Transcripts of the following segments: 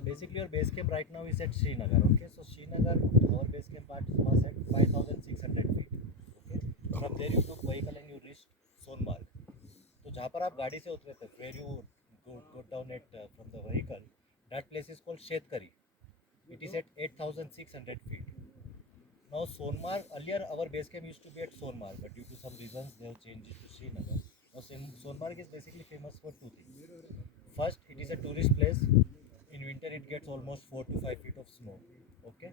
basically your base camp right now is at Srinagar. Okay, so Srinagar, our base camp was at 5,600 feet. Okay, from there you took vehicle and you reached Sonmarg. तो जहाँ पर आप गाड़ी से उतरे थे, where you go down at from the vehicle, that place is called Shetkari. It is at 8,600 feet. Now Sonmarg, earlier our base camp used to be at Sonmarg, but due to some reasons they have changed it to Srinagar. Now Sonmarg is basically famous for two things. First, it is a tourist place. In winter it gets almost 4 to 5 feet of snow. Okay,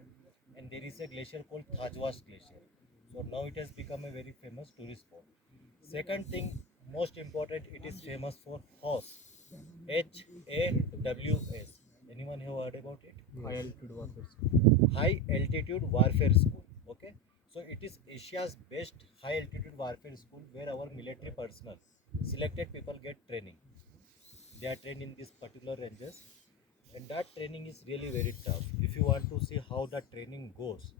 and there is a glacier called Thajwas Glacier. So now it has become a very famous tourist spot. Second thing, most important, it is famous for HAWS. HAWS. Anyone have heard about it? High altitude warfare school. High altitude warfare school. Okay, so it is Asia's best high altitude warfare school where our military personnel, selected people, get training. They are trained in these particular ranges, and that training is really very tough. If you want to see how the training goes,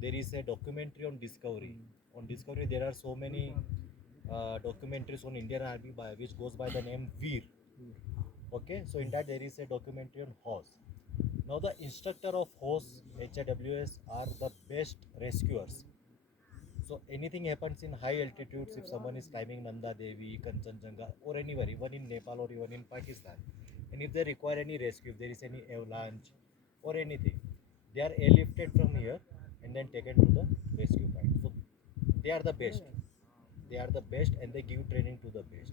there is a documentary on Discovery. On Discovery, there are so many documentaries on Indian Army which goes by the name Veer. Okay, so in that there is a documentary on HAWS. Now the instructor of HAWS, HAWS, are the best rescuers. So anything happens in high altitudes, if someone is climbing Nanda Devi, Kanchenjunga, or anywhere, even in Nepal or even in Pakistan, and if they require any rescue, if there is any avalanche or anything, they are airlifted from here and then taken to the rescue point. So they are the best. They are the best, and they give training to the best.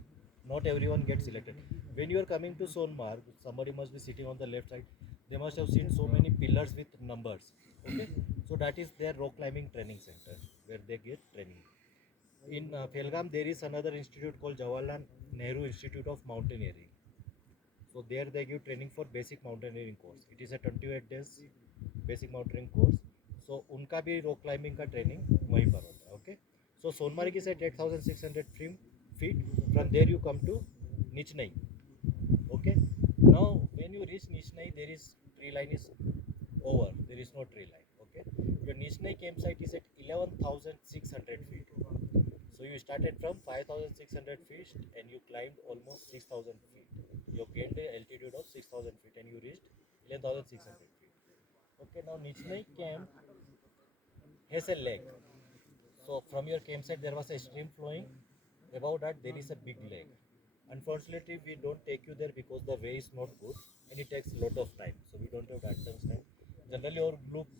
Not everyone gets selected. When you are coming to Sonmarg, somebody must be sitting on the left side. They must have seen so many pillars with numbers. Okay, so that is their rock climbing training center where they get training. In Pelgam, there is another institute called Jawaharlal Nehru Institute of Mountaineering. So there they give training for basic mountaineering course. It is a 28 days basic mountaineering course. So उनका भी rock climbing का training वहीं पर होता है. Okay. So Sonmarg is at 8,600 feet. From there you come to Nichnai. Okay. Now when you reach Nichnai, there is tree line is over. There is no tree line. Okay. Your Nichnai campsite is at 11,600 feet. So you started from 5,600 feet and you climbed almost 6,000 feet. You gained an altitude of 6,000 feet and you reached 11,600 feet. Okay, now Nichnai camp has a lake. So from your campsite there was a stream flowing. Above that there is a big lake. Unfortunately, we don't take you there because the way is not good and it takes a lot of time. So we don't have that much time. Generally, our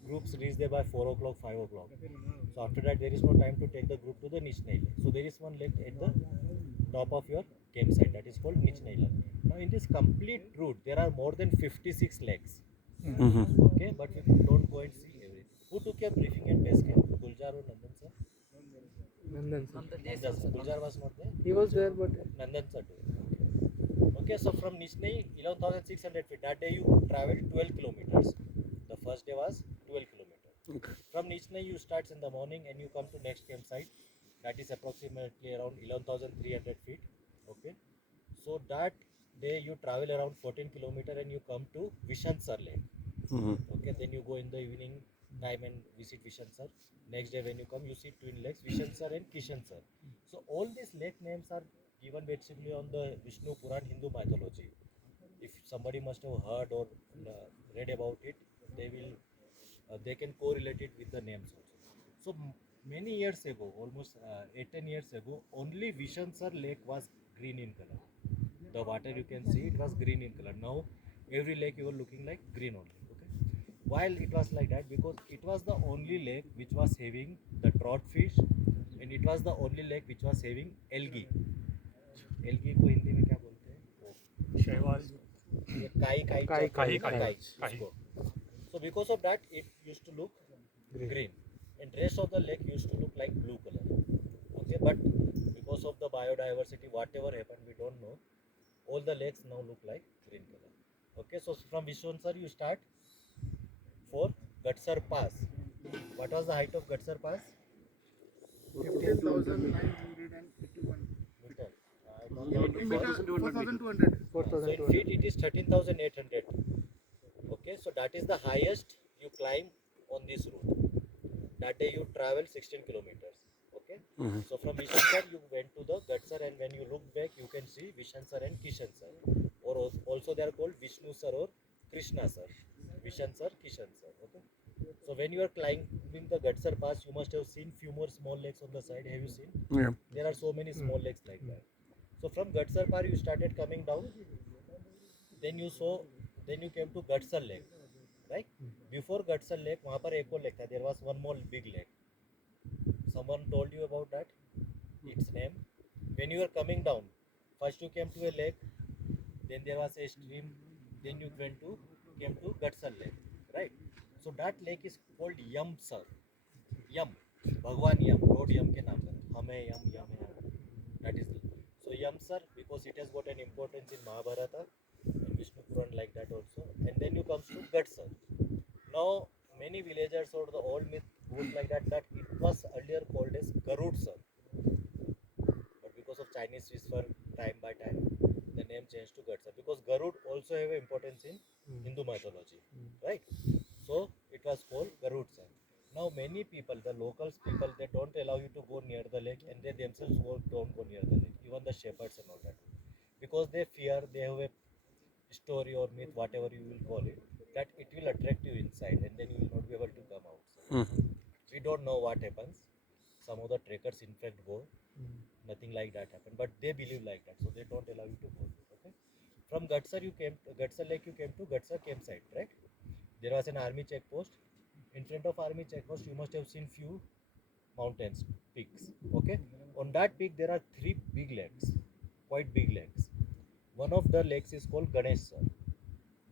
groups reach there by 4 o'clock, 5 o'clock. So after that, there is no time to take the group to the Nichnai lake. So there is one lake at the top of your campsite that is called Nichnai lake. Now in this complete route, there are more than 56 lakes. Okay, but we don't go and see everything. Who took your briefing at base camp? Guljar or Nandan sir? Nandan sir. Nandan sir. Guljar was not there? He was there, but Nandan sir too. Okay, so from Nichnai, 11,600 feet. That day you traveled 12 kilometers. The first day was 12 kilometers. Okay. From Nichnai, you start in the morning and you come to next campsite. That is approximately around 11,300 feet. Okay, so that day you travel around 14 kilometers and you come to Vishnasar lake. Okay, then you go in the evening time and visit Vishnasar. Next day when you come, you see twin lakes, Vishnasar and Kishansar. So all these lake names are given basically on the Vishnu Puran Hindu mythology. If somebody must have heard or read about it, they can correlate it with the names also. So many years ago, almost 8-10 years ago, only Vishnasar lake was green in color. The water you can see, it was green in color. Now every lake you are looking like green only. Okay, while it was like that because it was the only lake which was having the trout fish, and it was the only lake which was having algae. Algae को हिंदी में क्या बोलते हैं? शैवाल. ये काई. So because of that, it used to look green, and rest of the lake used to look like blue color. Okay, but because of the biodiversity, whatever happened, we don't know. All the lakes now look like green color. Okay, so from Vishnasar you start for Gadsar Pass. What was the height of Gadsar Pass? 15,981 Meter. meter, 4,200. So in feet it is 13,800. Okay, so that is the highest you climb on this route. That day you travel 16 kilometers. Okay, so from Vishnasar you went to the Gadsar, and when you look back you can see Vishnasar and Kishansar, or also they are called Vishnusar or Krishna sir, Vishan sir, Kishan sir. Okay. So when you are climbing the Gadsar pass, you must have seen few more small lakes on the side. Have you seen? Yeah. There are so many small lakes like that. So from Gadsar par you started coming down. Then you saw, then you came to Gadsar lake, right? Before Gadsar lake, वहाँ पर एक और lake था. There was one more big lake. Someone told you about that? Its name. When you were coming down, first you came to a lake, then there was a stream, then you came to Gadsar lake, right? So that lake is called Yam sir. Yam, Bhagwan Yam, Lord Yam के नाम पर. हमें Yam. That is so Yam sir because it has got an importance in Mahabharata and Vishnu Puran like that also. And then you comes to Gadsar. Now many villagers or the old myth goes like that it was earlier called as Garud sir. But because of Chinese whisper time by time, the name changed to Gadsar because Garud also have importance in Hindu mythology, right? So it was called Garud sir. Now many people, the locals people, they don't allow you to go near the lake and they themselves don't go near the lake, even the shepherds and all that. Because they fear, they have a story or myth, whatever you will call it, that it will attract you inside and then you will not be able to come outside. We don't know what happens. Some of the trekkers in fact go, nothing like that happened, but they believe like that, so they don't allow you to go. Okay. From Gadsar you came to Gadsar lake, you came to Gadsar campsite, right? There was an army checkpost. In front of army checkpost, you must have seen few mountains, peaks. Okay. On that peak, there are three big lakes, quite big lakes. One of the lakes is called Ganesha.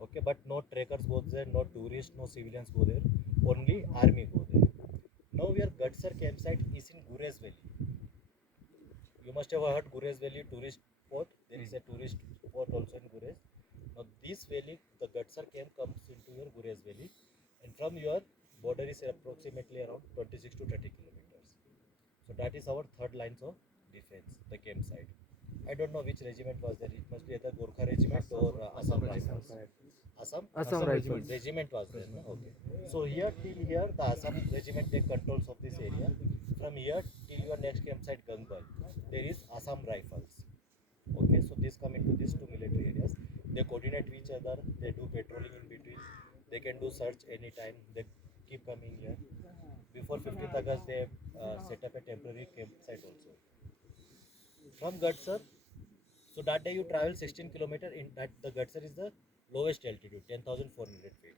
Okay, but no trekkers go there, no tourists, no civilians go there. Only army go there. Now where Gadsar campsite is in Gurez Valley. You must have heard Gurez Valley tourist spot. There is a tourist spot also in Gurez. Now this valley, the Gadsar camp comes into your Gurez Valley, and from your border is approximately around 26 to 30 kilometers. So that is our third lines of defense, the campsite. I don't know which regiment was there. It must be either Gorkha regiment or Assam Rifles. Assam Rifles. regiment was there. No? Okay. So here till here the Assam regiment take controls of this area. From here till your next campsite Gangbal, there is Assam Rifles. Okay, so these come into these two military areas. They coordinate with each other. They do patrolling in between. They can do search anytime. They keep coming here. Before 15th August, they set up a temporary campsite also. From Gadsar, so that day you travel 16 kilometer. In that the Gadsar is the lowest altitude, 10,400 feet.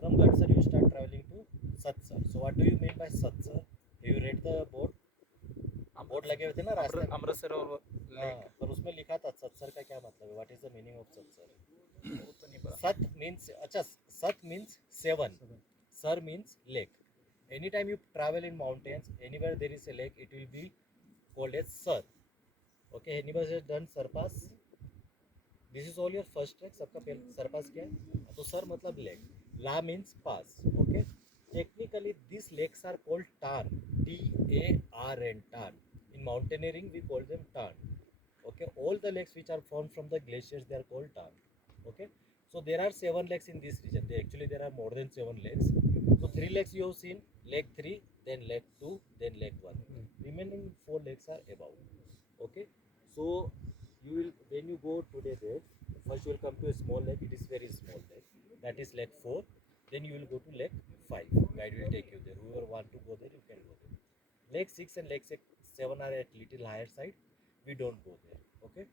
From Gadsar you start traveling to Satsar. So what do you mean by Satsar? Have you read the board? Board लगे हुए थे ना रास्ते में अमृतसर और हाँ, पर उसमें लिखा था सत्सर का क्या मतलब है? What is the meaning of Satsar? वो तो नहीं पता. सत मीन्स अच्छा sat means seven, sar means lake. Any time you travel in mountains anywhere there is a lake it will be called as sar. Okay, anybody has done Sarpass? This is all your first track. सबका पहले सरपास क्या है? तो सर मतलब lake, la means pass. Okay, technically these lakes are called tarn, Tarn, tarn. In mountaineering we call them tarn. Okay, all the lakes which are formed from the glaciers they are called tarn. Okay, so there are 7 lakes in this region. Actually there are more than 7 lakes. So 3 lakes you have seen, lake 3, then lake 2, then lake 1. Remaining 4 lakes are above. Okay, so you will, when you go today there, first you will come to a small lake. It is very small lake, that is lake 4. Then you will go to lake 5. Guide will take you there. Whoever want to go there, you can go there. Lake 6 and lake 7 are at little higher side. We don't go there. Okay.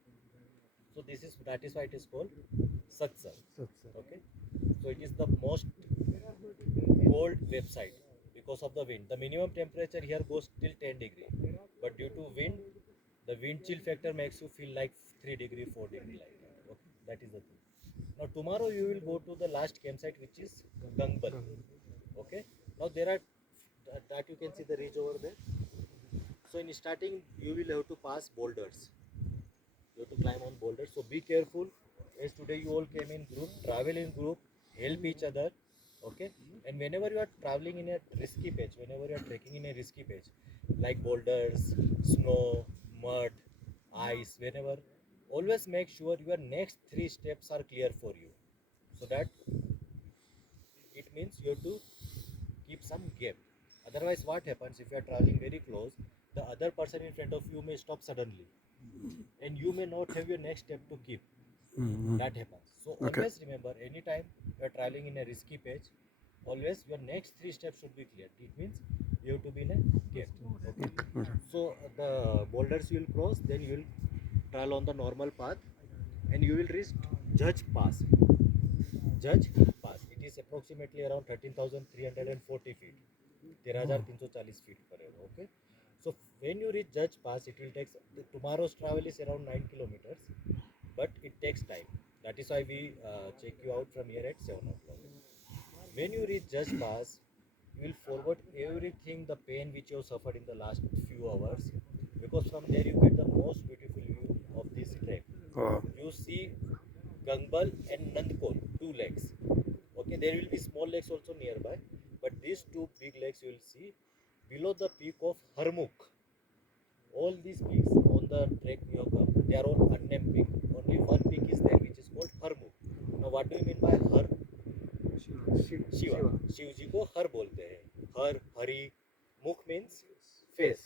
So that is why it is called Satsar. Okay. So it is the most cold website because of the wind. The minimum temperature here goes till 10 degree, but due to wind, the wind chill factor makes you feel like 3 degree, 4 degree like that. Okay. That is the thing. Now tomorrow you will go to the last campsite which is Gangbal. Okay. Now there are that you can see the ridge over there. So in starting you will have to pass boulders. You have to climb on boulders. So be careful. As today you all came in group, travel in group, help each other. Okay. And whenever you are traveling in a risky patch, whenever you are trekking in a risky patch, like boulders, snow, mud, ice, whenever, always make sure your next 3 steps are clear for you. So that it means you have to keep some gap. Otherwise what happens if you are traveling very close, the other person in front of you may stop suddenly and you may not have your next step to keep. That happens. So Okay. always remember, anytime you are traveling in a risky page, always your next 3 steps should be clear. It means you have to be in a cave. Okay. So the boulders you will cross, then you will travel on the normal path, and you will reach Judge Pass. Judge Pass. It is approximately around 13,340 feet. 13,340 feet forever. Okay. So when you reach Judge Pass, it will take, tomorrow's travel is around 9 kilometers, but it takes time. That is why we check you out from here at 7 o'clock. When you reach Judge Pass, you will forget everything, the pain which you have suffered in the last few hours, because from there you get the most beautiful view of this trek. Wow. You see Gangbal and Nandkol, two lakes. Okay, there will be small lakes also nearby, but these two big lakes you will see below the peak of Harmukh. All these peaks on the trek you have come, they are all unnamed peak. Only one peak is there which is called Harmukh. Now what do you mean by Har? Shiva, Shiv ji को हर बोलते हैं. हर, हरि, मुख means face.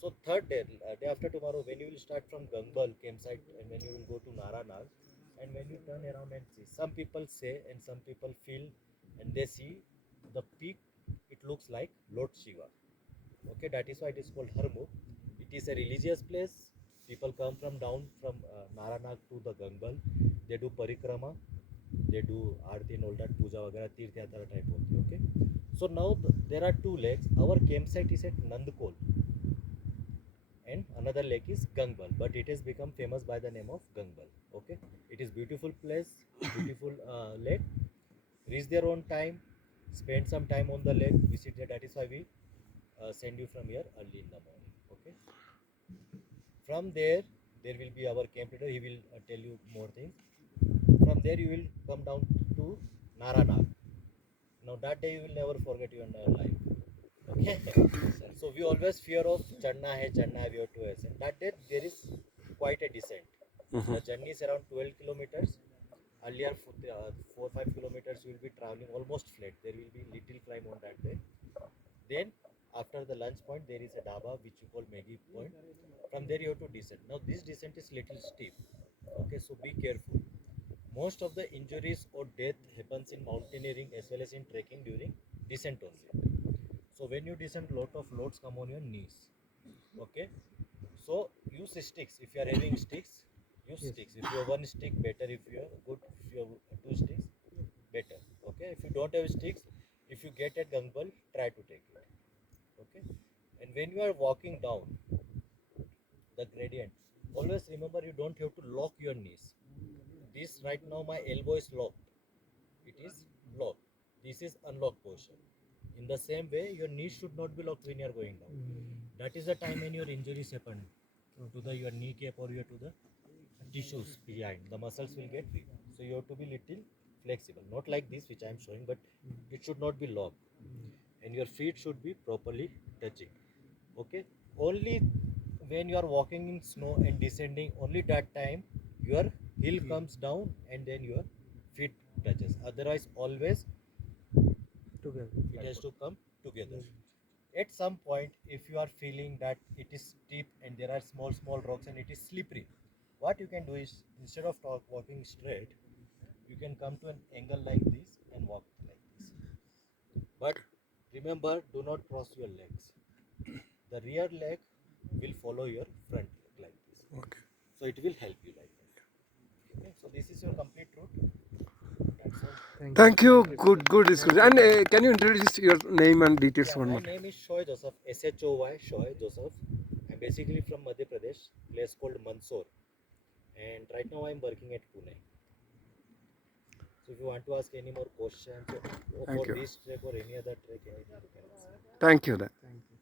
So third day, day after tomorrow, when you will start from Gangbal campsite and when you will go to Naranag, and when you turn around and see, some people say and some people feel and they see the peak, it looks like Lord Shiva. Okay, that is why it is called Harmukh. It is a religious place. People come from down from Naranag to the Gangbal. They do parikrama, they do aarti and all that, puja वगैरह, तीर्थ यात्रा type होती है. Okay, so now there are two lakes. Our campsite is at Nandkol and another lake is Gangbal, but it has become famous by the name of Gangbal. Okay, it is beautiful place, beautiful lake. Reach there on time, spend some time on the lake, visit there. That is why we send you from here early in the morning. Okay, from there will be our camp leader. He will tell you more things. From there you will come down to Naranag. Now that day you will never forget your life. Okay. So we always fear of chadna hai, we have to ascend. That day there is quite a descent. The journey is around 12 kilometers. Earlier 4-5 kilometers you will be traveling almost flat. There will be little climb on that day. Then after the lunch point there is a dhaba which you call Maggie point. From there you have to descend. Now this descent is little steep. Okay, so be careful. Most of the injuries or death happens in mountaineering as well as in trekking during descent only. So when you descend, lot of loads come on your knees. Okay, so use sticks. If you are having sticks, use sticks. If you have one stick, better. If you have good, if you have two sticks, better. Okay, if you don't have sticks, if you get at Gangbal, try to take it. Okay, and when you are walking down the gradient, always remember you don't have to lock your knees. This right now my elbow is locked. It is locked. This is unlocked portion. In the same way, your knees should not be locked when you are going down. That is the time when your injuries happen to the your kneecap or your to the tissues behind. The muscles will get weak. So you have to be little flexible. Not like this which I am showing, but it should not be locked. And your feet should be properly touching. Okay. Only when you are walking in snow and descending, only that time your heel comes down and then your feet touches. Otherwise, always Together. it has to come together. At some point, if you are feeling that it is steep and there are small rocks and it is slippery, what you can do is, instead of walking straight, you can come to an angle like this and walk like this. But remember, do not cross your legs. The rear leg will follow your front leg like this. Okay. So it will help you like that. Okay, so this is your complete route. That's all. Thank you. Good discussion. And can you introduce your name and details Yeah, one my more time? name is Shoy Joseph, SHOY, Shoy Joseph. I'm basically from Madhya Pradesh, place called Mandsaur. And right now I'm working at Pune. So if you want to ask any more questions or Thank for you. this trek or any other trek, anything you can ask. Thank you. Then. Thank you.